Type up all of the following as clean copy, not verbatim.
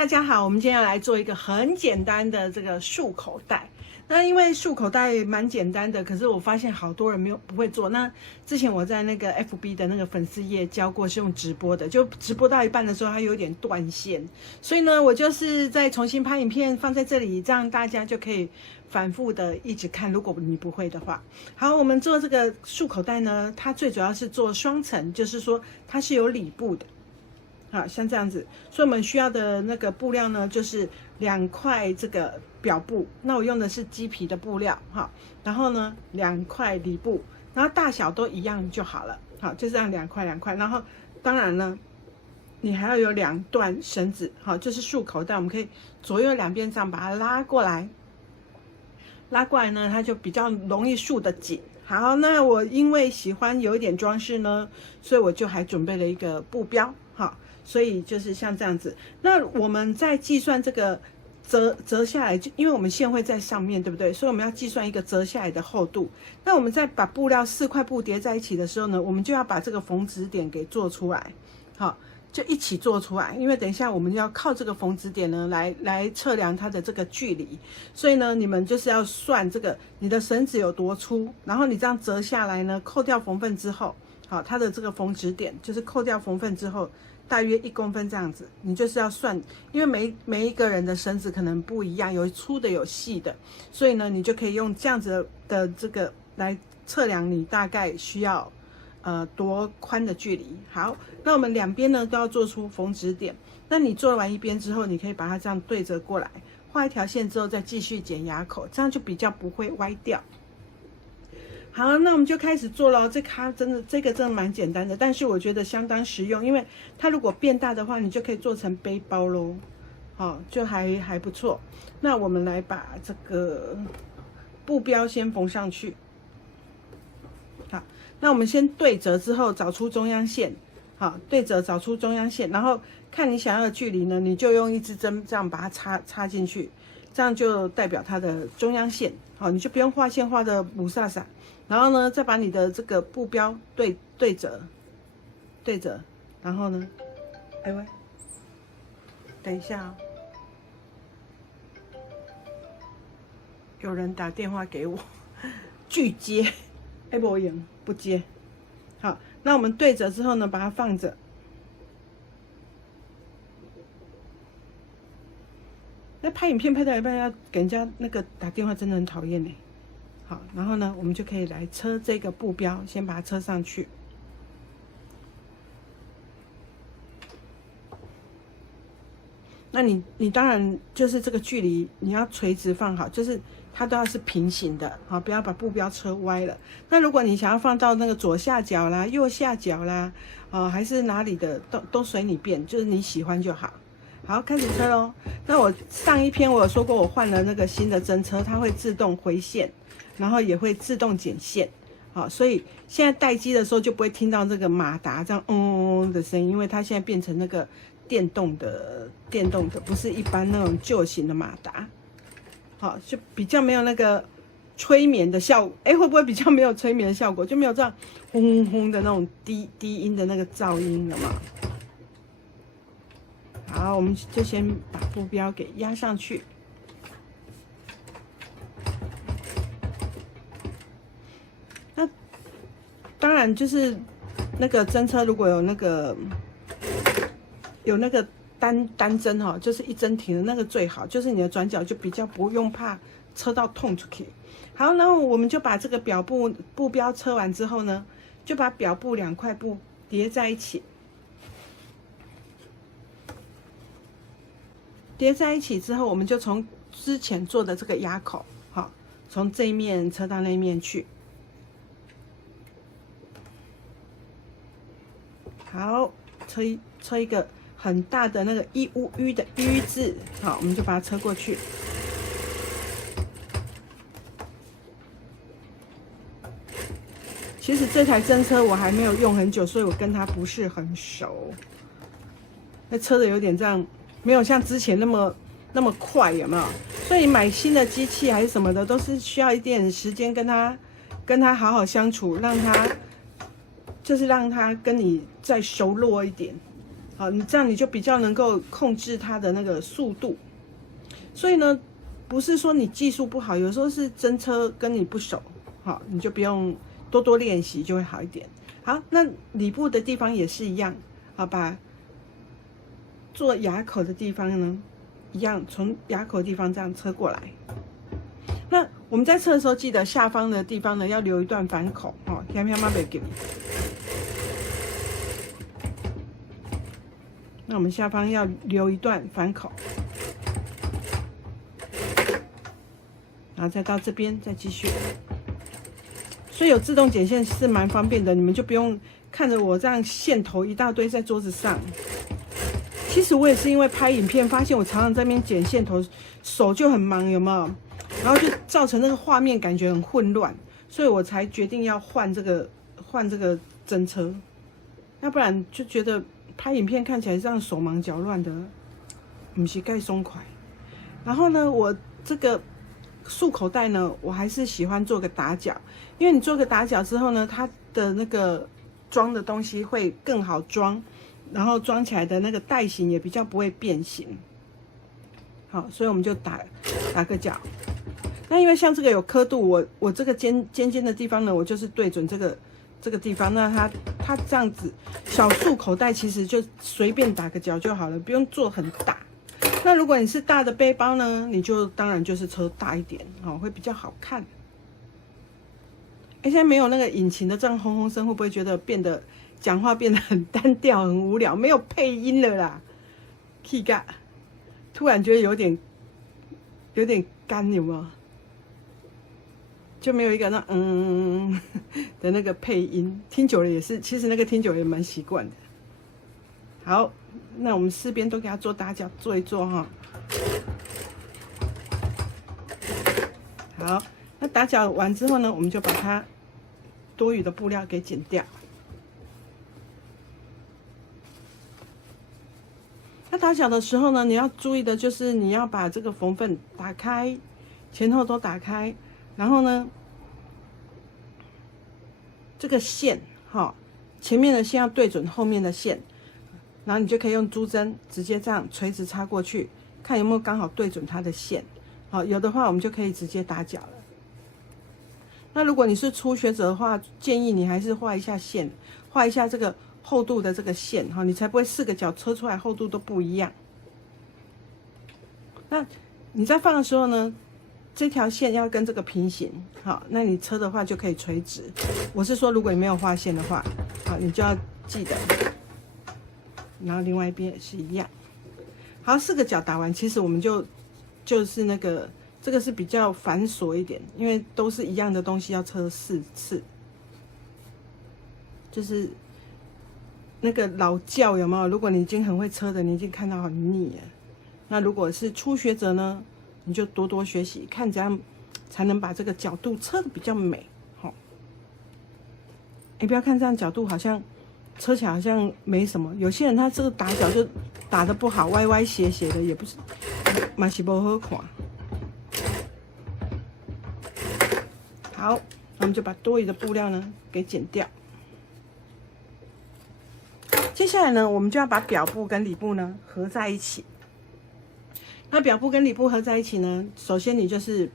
大家好，我们今天要来做一个很简单的这个束口袋。那因为束口袋蛮简单的，可是我发现好多人不会做。那之前我在那个 FB 的那个粉丝页教过，是用直播的，就直播到一半的时候，它有点断线，所以呢，我就是再重新拍影片放在这里，这样大家就可以反复的一直看。如果你不会的话，好，我们做这个束口袋呢，它最主要是做双层，就是说它是有里布的。好，像这样子，所以我们需要的那个布料呢，就是2块这个表布。那我用的是鸡皮的布料，哈，然后呢2块里布，然后大小都一样就好了。好，就这样2块，然后当然呢，你还要有2段绳子，好，就是束口袋，我们可以左右两边这样把它拉过来，拉过来呢，它就比较容易束得紧。好，那我因为喜欢有一点装饰呢，所以我就还准备了一个布标，好。所以就是像这样子，那我们在计算这个折下来，因为我们线会在上面，对不对？所以我们要计算一个折下来的厚度。那我们在把布料4块布叠在一起的时候呢，我们就要把这个缝指点给做出来，好，就一起做出来。因为等一下我们要靠这个缝指点呢来测量它的这个距离，所以呢，你们就是要算这个你的绳子有多粗，然后你这样折下来呢，扣掉缝份之后，好，它的这个缝指点就是扣掉缝份之后。大约1公分这样子，你就是要算，因为每一个人的绳子可能不一样，有粗的有细的，所以呢，你就可以用这样子的这个来测量你大概需要多宽的距离。好，那我们两边呢都要做出缝指点。那你做完一边之后，你可以把它这样对折过来，画一条线之后再继续剪牙口，这样就比较不会歪掉。好，那我们就开始做了。这个真的蛮简单的，但是我觉得相当实用，因为它如果变大的话，你就可以做成背包咯。好，就还不错。那我们来把这个布标先缝上去。好，那我们先对折之后找出中央线。好，对折找出中央线，然后看你想要的距离呢，你就用一支针这样把它插进去，这样就代表它的中央线。好，你就不用画线画的不飒飒。然后呢，再把你的这个布标对折，然后呢，哎喂，等一下哦，有人打电话给我，拒接，不赢，不接。好，那我们对折之后呢，把它放着。那拍影片拍到一半要给人家那个打电话，真的很讨厌呢。好，然后呢，我们就可以来车这个布标，先把它车上去。那你当然就是这个距离你要垂直放好，就是它都要是平行的，好，不要把布标车歪了。那如果你想要放到那个左下角啦、右下角啦，还是哪里的，都随你便，就是你喜欢就好。好，开始车咯。那我上一篇我有说过，我换了那个新的针车，它会自动回线。然后也会自动剪线，好，所以现在待机的时候就不会听到这个马达这样的声音，因为它现在变成那个电动的，不是一般那种旧型的马达，好，就比较没有那个催眠的效果，会不会比较没有催眠的效果，就没有这样轰轰的那种低音的那个噪音了嘛？好，我们就先把布标给压上去。当然，就是那个针车如果有那个单针哈，就是一针停的那个最好，就是你的转角就比较不用怕车到痛出去。好，然后我们就把这个表布标车完之后呢，就把表布2块布叠在一起，叠在一起之后，我们就从之前做的这个压口，好，从这一面车到那一面去。好，车一个很大的那个U 的 U 字，好，我们就把它车过去。其实这台真车我还没有用很久，所以我跟它不是很熟。那车的有点这样，没有像之前那么快，有没有？所以买新的机器还是什么的，都是需要一点时间跟它好好相处，让它跟你再熟络一点。好，你这样你就比较能够控制它的那个速度。所以呢，不是说你技术不好，有时候是针车跟你不熟，好，你就不用多多练习就会好一点。好，那里部的地方也是一样，好，把做牙口的地方呢，一样从牙口的地方这样车过来。那我们在车的时候，记得下方的地方呢要留一段反口，哦，偏偏妈别给你。那我们下方要留一段反口，然后再到这边再继续。所以有自动剪线是蛮方便的，你们就不用看着我这样线头一大堆在桌子上。其实我也是因为拍影片，发现我常常在那边剪线头，手就很忙，有没有？然后就造成那个画面感觉很混乱，所以我才决定要换这个针车，要不然就觉得拍影片看起来这样手忙脚乱的，不是盖松快。然后呢，我这个束口袋呢，我还是喜欢做个打角，因为你做个打角之后呢，它的那个装的东西会更好装，然后装起来的那个袋型也比较不会变形。好，所以我们就打个角。那因为像这个有刻度，我这个尖的地方呢，我就是对准这个地方。那它这样子小束口袋其实就随便打个角就好了，不用做很大。那如果你是大的背包呢，你就当然就是车大一点，哦，会比较好看。现在没有那个引擎的这样轰轰声，会不会觉得讲话变得很单调、很无聊，没有配音了啦？气嘎，突然觉得有点干，有没有？就没有一个那的那个配音，听久了也是，其实那个听久了也蛮习惯的。好，那我们四边都给它做打角，做一做哈。好，那打角完之后呢，我们就把它多余的布料给剪掉。那打角的时候呢，你要注意的就是你要把这个缝缝打开，前后都打开。然后呢，这个线，哈，前面的线要对准后面的线，然后你就可以用珠针直接这样垂直插过去，看有没有刚好对准它的线。好，有的话我们就可以直接打角了。那如果你是初学者的话，建议你还是画一下线，画一下这个厚度的这个线，哈，你才不会四个角车出来厚度都不一样。那你在放的时候呢，这条线要跟这个平行，好，那你车的话就可以垂直。我是说，如果你没有画线的话，好，你就要记得。然后另外一边也是一样。好，四个角打完，其实我们就是那个这个是比较繁琐一点，因为都是一样的东西要车4次，就是那个老教有没有？如果你已经很会车的，你已经看到很腻了。那如果是初学者呢？你就多多学习，看怎样才能把这个角度车的比较美，好。你不要看这样角度好像车起来好像没什么，有些人他这个打角就打得不好，歪歪斜斜的，也不是，嘛是不好看。好，我们就把多余的布料呢给剪掉。接下来呢，我们就要把表布跟里布呢合在一起。那表布跟里布合在一起呢，首先你就是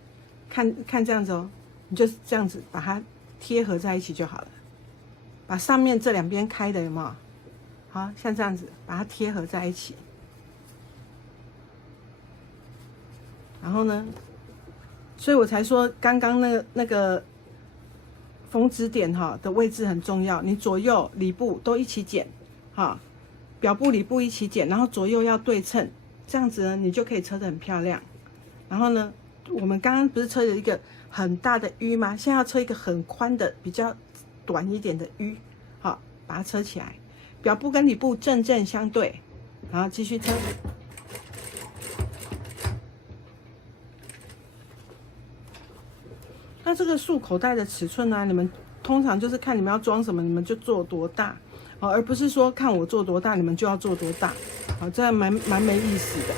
看这样子哦，你就是这样子把它贴合在一起就好了。把上面这两边开的有没有？好，像这样子把它贴合在一起。然后呢，所以我才说刚刚那个缝指点哈的位置很重要，你左右里布都一起剪，哈，表布里布一起剪，然后左右要对称。这样子呢，你就可以车得很漂亮。然后呢，我们刚刚不是车了一个很大的 U 吗？现在要车一个很宽的、比较短一点的 U， 好，把它车起来。表布跟里布正相对，然后继续车。那这个束口袋的尺寸呢，你们通常就是看你们要装什么，你们就做多大，而不是说看我做多大，你们就要做多大。好，这样蛮没意思的。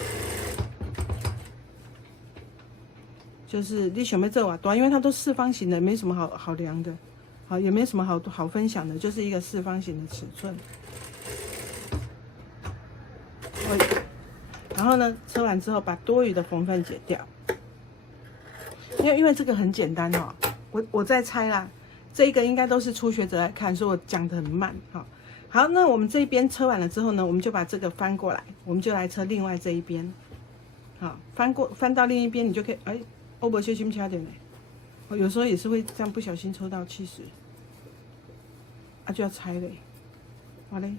就是你想要这瓦多，因为它都四方形的，没什么好量的，好也没什么好分享的，就是一个四方形的尺寸。然后呢，车完之后把多余的缝缝解掉，因为这个很简单哦，我在猜啦，这一个应该都是初学者来看，所以我讲得很慢哈。好，那我们这一边车完了之后呢，我们就把这个翻过来，我们就来车另外这一边。好，翻到另一边，你就可以欧博修心掐点呢。我有时候也是会这样不小心抽到70，就要拆嘞，好嘞，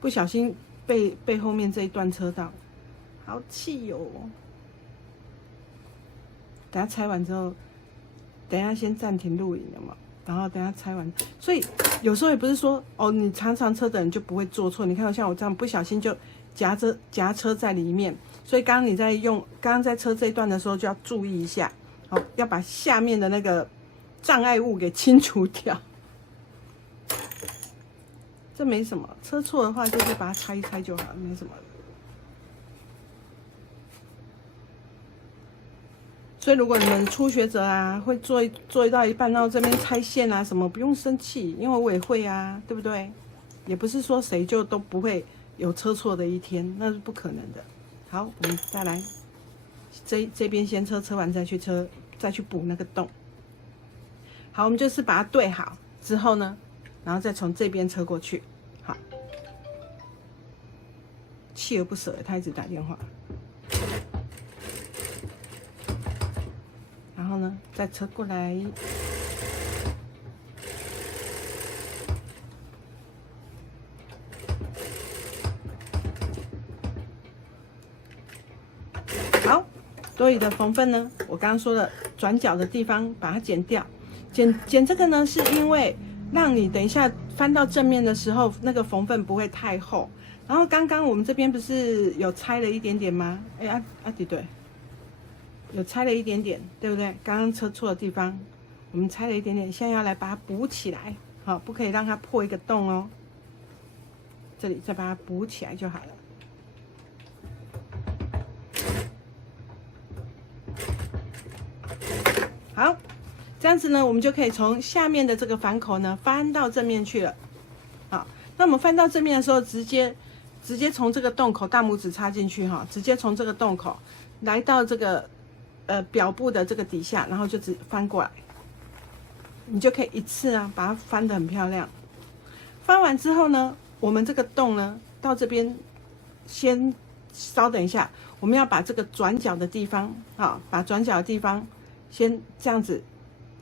不小心被后面这一段车到，好气哦。等下拆完之后，等下先暂停录影了嘛，然后等下拆完，所以有时候也不是说你常常车的人就不会做错。你看像我这样不小心就夹车在里面，所以刚刚在车这一段的时候就要注意一下，要把下面的那个障碍物给清除掉。这没什么，车错的话就是把它拆一拆就好了，没什么。所以如果你们初学者啊，会做到一半，然后这边拆线啊什么，不用生气，因为我也会啊，对不对？也不是说谁就都不会有车错的一天，那是不可能的。好，我们再来，这边先车完再去补那个洞。好，我们就是把它对好之后呢，然后再从这边车过去。好，锲而不舍，他一直打电话。然后呢，再车过来。好，多余的缝缝呢，我刚刚说的转角的地方把它剪掉。剪这个呢，是因为让你等一下翻到正面的时候，那个缝缝不会太厚。然后刚刚我们这边不是有拆了一点点吗？对，有拆了一点点，对不对？刚刚车错的地方，我们拆了一点点，现在要来把它补起来，好，不可以让它破一个洞哦。这里再把它补起来就好了。好，这样子呢，我们就可以从下面的这个反口呢翻到正面去了。好，那我们翻到正面的时候，直接从这个洞口大拇指插进去哈，直接从这个洞口来到这个表布的这个底下，然后就翻过来，你就可以一次啊把它翻得很漂亮。翻完之后呢，我们这个洞呢到这边，先稍等一下，我们要把这个转角的地方把转角的地方先这样子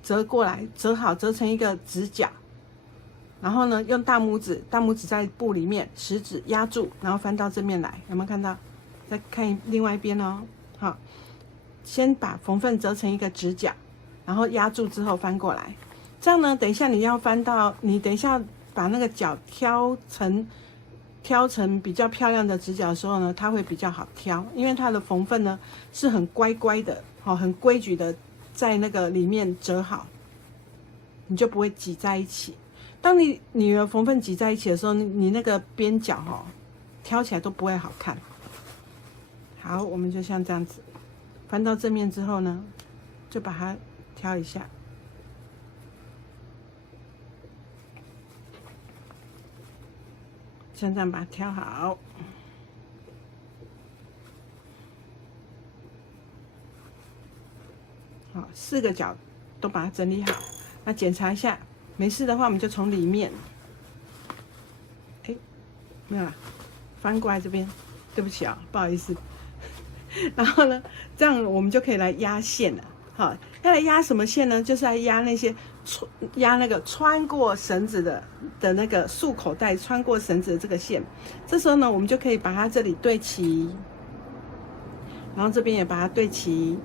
折过来，折好，折成一个直角。然后呢，用大拇指在布里面，食指压住，然后翻到正面来，有没有看到？再看另外一边哦。好，先把缝缝折成一个直角，然后压住之后翻过来。这样呢，等一下你要翻到，你等一下把那个角挑成比较漂亮的直角的时候呢，它会比较好挑，因为它的缝缝呢是很乖乖的，很规矩的在那个里面折好，你就不会挤在一起。当你的缝缝挤在一起的时候，你那个边角挑起来都不会好看。好，我们就像这样子翻到正面之后呢，就把它挑一下，像这样把它挑好。好，4个角都把它整理好。那检查一下，没事的话，我们就从里面，没有啦，翻过来这边，对不起啊，不好意思。然后呢，这样我们就可以来压线了。好，要来压什么线呢？就是来压那些那个穿过绳子的那个束口袋穿过绳子的这个线。这时候呢，我们就可以把它这里对齐，然后这边也把它对齐。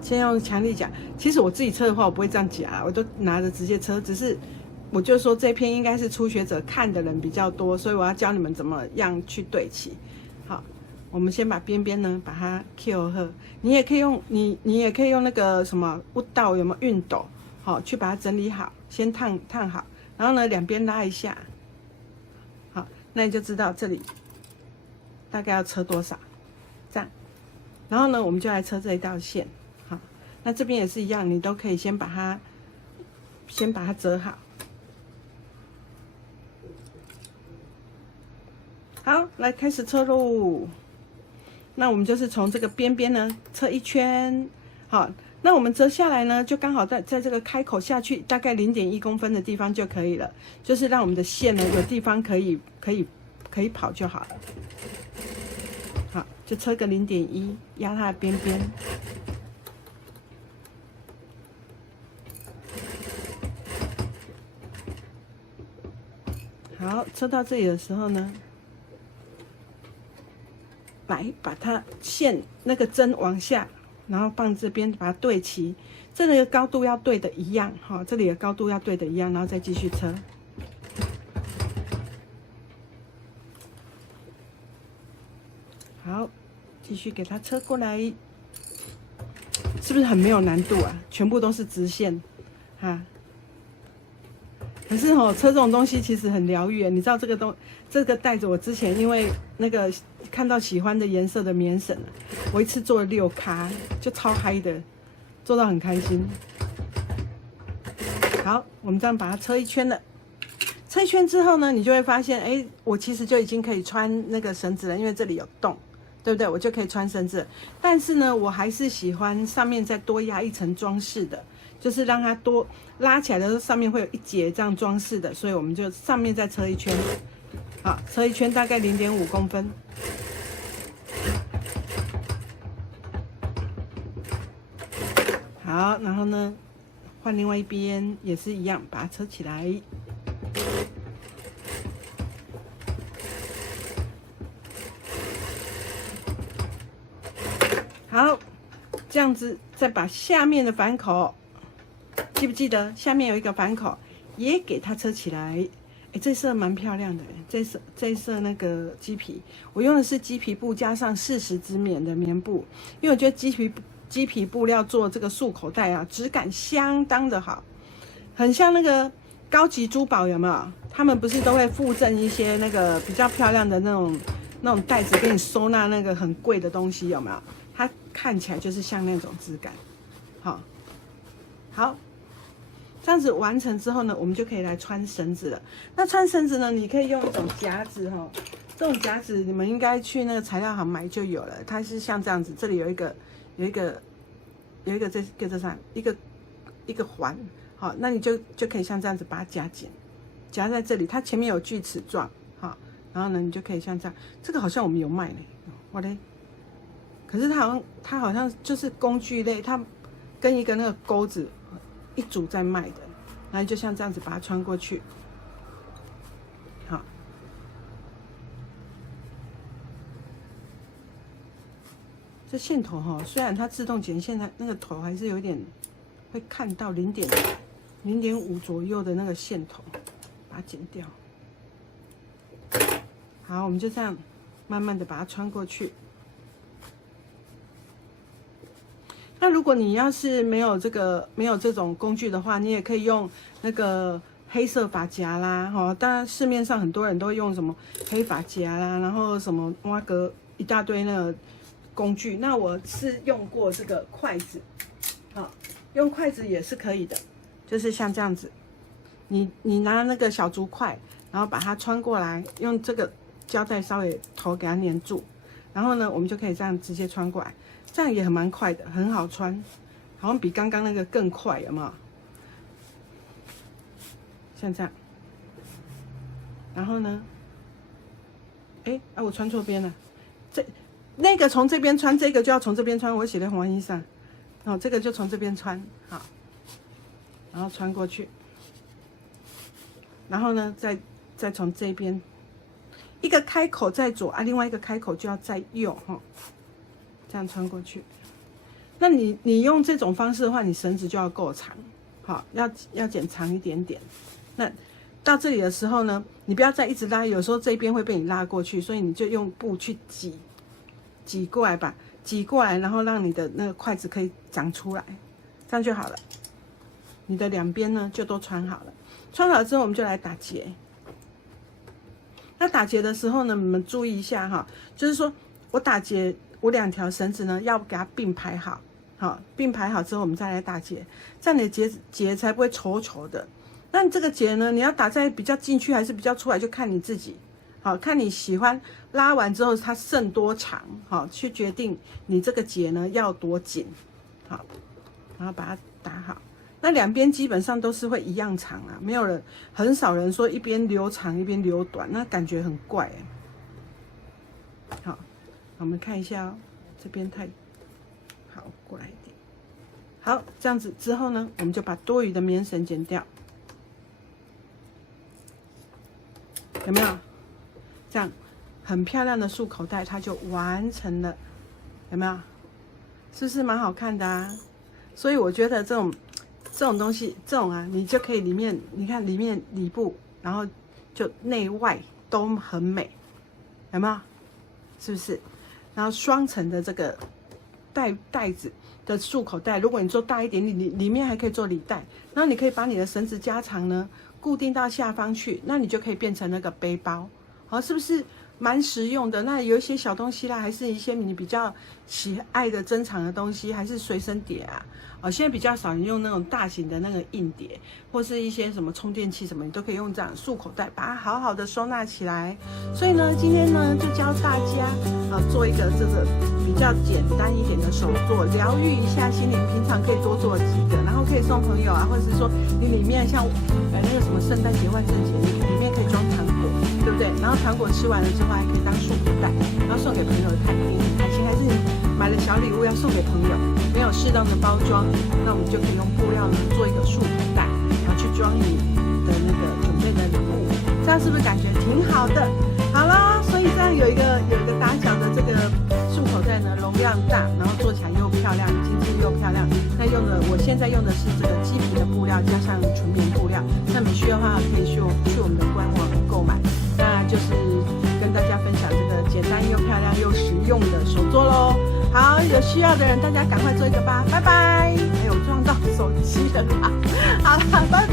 先用强力夹，其实我自己车的话，我不会这样夹，我都拿着直接车。只是我就说这篇应该是初学者看的人比较多，所以我要教你们怎么样去对齐。好，我们先把边边呢把它 Q 好，你也可以用也可以用那个什么熨斗，有没有熨斗？好，去把它整理好，先烫好，然后呢两边拉一下，好，那你就知道这里大概要车多少，这样。然后呢，我们就来车这一道线。那这边也是一样，你都可以先把它折好。好，来开始车喽。那我们就是从这个边边呢车一圈，好，那我们折下来呢，就刚好在这个开口下去大概0.1公分的地方就可以了，就是让我们的线呢有地方可以跑就好了。好，就车个0.1，压它的边边。好，车到这里的时候呢，来把它线那个针往下，然后放这边把它对齐，这里的高度要对的一样哈，这里的高度要对的一样，然后再继续车。好，继续给它车过来，是不是很没有难度啊？全部都是直线，哈。可是车这种东西其实很疗愈，你知道这个袋子，我之前因为那个看到喜欢的颜色的棉绳，我一次做了6咖，就超嗨的，做到很开心。好，我们这样把它车一圈了。车一圈之后呢，你就会发现，哎，我其实就已经可以穿那个绳子了，因为这里有洞，对不对？我就可以穿绳子。但是呢，我还是喜欢上面再多压一层装饰的，就是让它多拉起来的时候，上面会有一节这样装饰的，所以我们就上面再车一圈。好，车一圈大概0.5公分。好，然后呢，换另外一边也是一样，把它车起来。好，这样子再把下面的反口，记不记得下面有一个反口，也给它车起来。哎，这色蛮漂亮的，这色那个鸡皮，我用的是鸡皮布加上40支棉的棉布，因为我觉得鸡皮布料做这个束口袋啊，质感相当的好，很像那个高级珠宝有没有？他们不是都会附赠一些那个比较漂亮的那种袋子，给你收纳那个很贵的东西有没有？它看起来就是像那种质感，好。这样子完成之后呢，我们就可以来穿绳子了。那穿绳子呢，你可以用一种夹子哈，这种夹子你们应该去那个材料行买就有了。它是像这样子，这里有一个这上一个环，好，那你就可以像这样子把它夹紧，夹在这里，它前面有锯齿状，好，然后呢，你就可以像这样，这个好像我们有卖呢，我嘞，可是它好像就是工具类，它跟一个那个钩子。一组在卖的，然后就像这样子把它穿过去，好，这线头哈，虽然它自动剪线，它那个头还是有点会看到0.5左右的那个线头，把它剪掉。好，我们就这样慢慢的把它穿过去。那如果你要是没有这种工具的话，你也可以用那个黑色发夹啦，哈，当然市面上很多人都会用什么黑发夹啦，然后什么挖格一大堆那个工具。那我是用过这个筷子，好，用筷子也是可以的，就是像这样子，你拿那个小竹筷，然后把它穿过来，用这个胶带稍微头给它粘住，然后呢，我们就可以这样直接穿过来。这样也蛮快的，很好穿，好像比刚刚那个更快，有没有？像这样，然后呢，我穿错边了，那个从这边穿，这个就要从这边穿，我写在黄衣上，这个就从这边穿，好，然后穿过去，然后呢，再从这边，一个开口在左啊，另外一个开口就要在右，这样穿过去，那你用这种方式的话，你绳子就要够长，好，要剪长一点点。那到这里的时候呢，你不要再一直拉，有时候这边会被你拉过去，所以你就用布去挤过来吧，挤过来，然后让你的那个筷子可以长出来，这样就好了。你的两边呢就都穿好了，穿好之后我们就来打结。那打结的时候呢，你们注意一下哈，就是说我打结。我2条绳子呢，要给它并排好，好，并排好之后，我们再来打结，这样你的结才不会稠稠的。那你这个结呢，你要打在比较进去还是比较出来，就看你自己，好，看你喜欢拉完之后它剩多长，好，去决定你这个结呢要多紧，好，然后把它打好。那两边基本上都是会一样长啊，没有人很少人说一边留长一边留短，那感觉很怪哎。好，我们看一下哦，这边太好，过来一点。好，这样子之后呢，我们就把多余的棉绳剪掉，有没有？这样很漂亮的束口袋它就完成了，有没有？是不是蛮好看的啊？所以我觉得这种东西，这种啊，你就可以里面，你看里面里部，然后就内外都很美，有没有？是不是？然后双层的这个袋子的束口袋，如果你做大一点，你里面还可以做里袋，然后你可以把你的绳子加长呢，固定到下方去，那你就可以变成那个背包，好，是不是蛮实用的？那有一些小东西啦，还是一些你比较喜爱的珍藏的东西，还是随身碟啊。现在比较少人用那种大型的那个硬碟，或是一些什么充电器什么，你都可以用这样束口袋把它好好的收纳起来。所以呢，今天呢就教大家做一个这个比较简单一点的手作，疗愈一下心灵。平常可以多做几个，然后可以送朋友啊，或者是说你里面像那个什么圣诞节、万圣节，你里面可以装糖果，对不对？然后糖果吃完了之后还可以当束口袋，然后送给朋友看，你很开心。还是你买了小礼物要送给朋友，没有适当的包装，那我们就可以用布料呢做一个束口袋，然后去装你的那个准备的礼物，这样是不是感觉挺好的？好了，所以这样有一个打脚的这个束口袋呢，容量大，然后做起来又漂亮，精致又漂亮。那我现在用的是这个鸡皮的布料加上纯棉布料，那你需要的话可以去我们的官网购买。那就是跟大家分享这个简单又漂亮又实用的手作咯。好，有需要的人大家赶快做一个吧，拜拜。哎呦，撞到手机了啦，好了，拜拜。